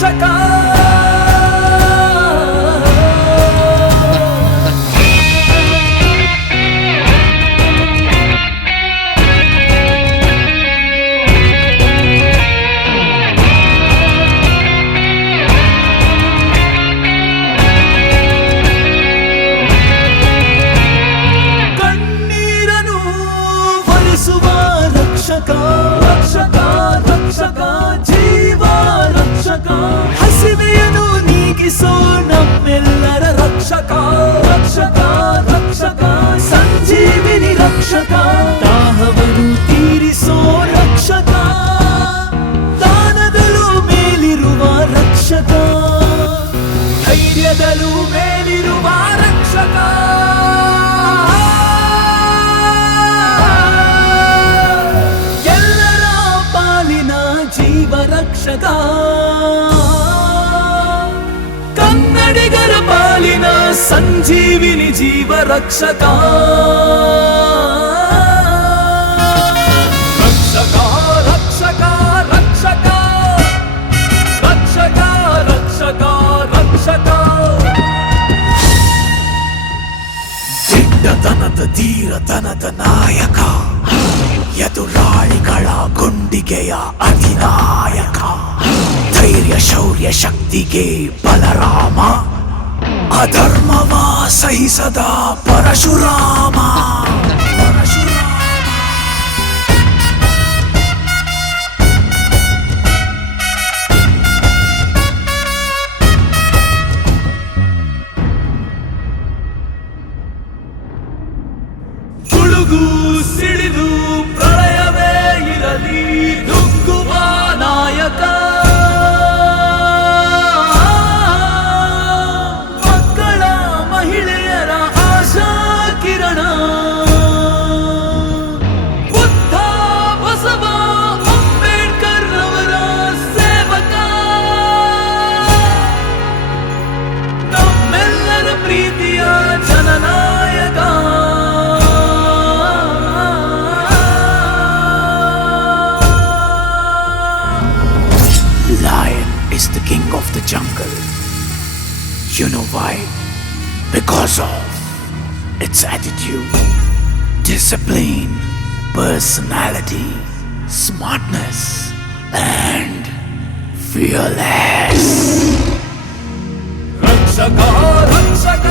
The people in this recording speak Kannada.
ರಕ್ಷಕ. ರಕ್ಷಕ ರಕ್ಷಕ ರಕ್ಷಕ ಜೀವ ರಕ್ಷಕ, ಹಸಿವೆಯನ್ನು ನೀಗಿಸೋ ನಮ್ಮೆಲ್ಲರ ರಕ್ಷಕ ರಕ್ಷಕ ರಕ್ಷಕ, ಸಂಜೀವಿನಿ ರಕ್ಷಕ, ದಾಹವನ್ನು ತೀರಿಸೋ ರಕ್ಷಕ, ದಾನದಲ್ಲೂ ಮೇಲಿರುವ ರಕ್ಷಕ, ಧೈರ್ಯದಲ್ಲೂ ಮೇಲಿರುವ ರಕ್ಷಕ, ರಕ್ಷಕ, ಕನ್ನಡಿಗರ ಪಾಲಿನ ಸಂಜೀವಿನಿ ಜೀವ ರಕ್ಷಕ. ರಕ್ಷಕ ರಕ್ಷಕ ರಕ್ಷಕ ರಕ್ಷಕ ರಕ್ಷಕ ರಕ್ಷಕ, ದಿಟ್ಟತನದ ಧೀರತನದ ನಾಯಕ, ಎದುರಾಳಿಗಳ ಗುಂಡಿಗೆಯ ಅಧಿನಾಯಕ, ಧೈರ್ಯ ಶೌರ್ಯ ಶಕ್ತಿಗೆ ಬಲರಾಮ, ಅಧರ್ಮವ ಸಹಿಸದ ಪರಶುರಾಮ. ಗುಡುಗು ಸಿಡಿದು ಪ್ರಳಯವೇ ಇರಲಿ ನುಗ್ಗುವ ನಾಯಕ, ಮಕ್ಕಳ ಮಹಿಳೆಯರ ಆಶಾ ಕಿರಣ, ಬುದ್ಧ ಬಸವ ಅಂಬೇಡ್ಕರ್ ಅವರ ಸೇವಕ, ನಮ್ಮೆಲ್ಲರ ಪ್ರೀತಿಯ ಜನನಾಯಕ. Lion is the king of the jungle. You know why? Because of its attitude, discipline, personality, smartness, and fearless. Rakshaka, Rakshaka.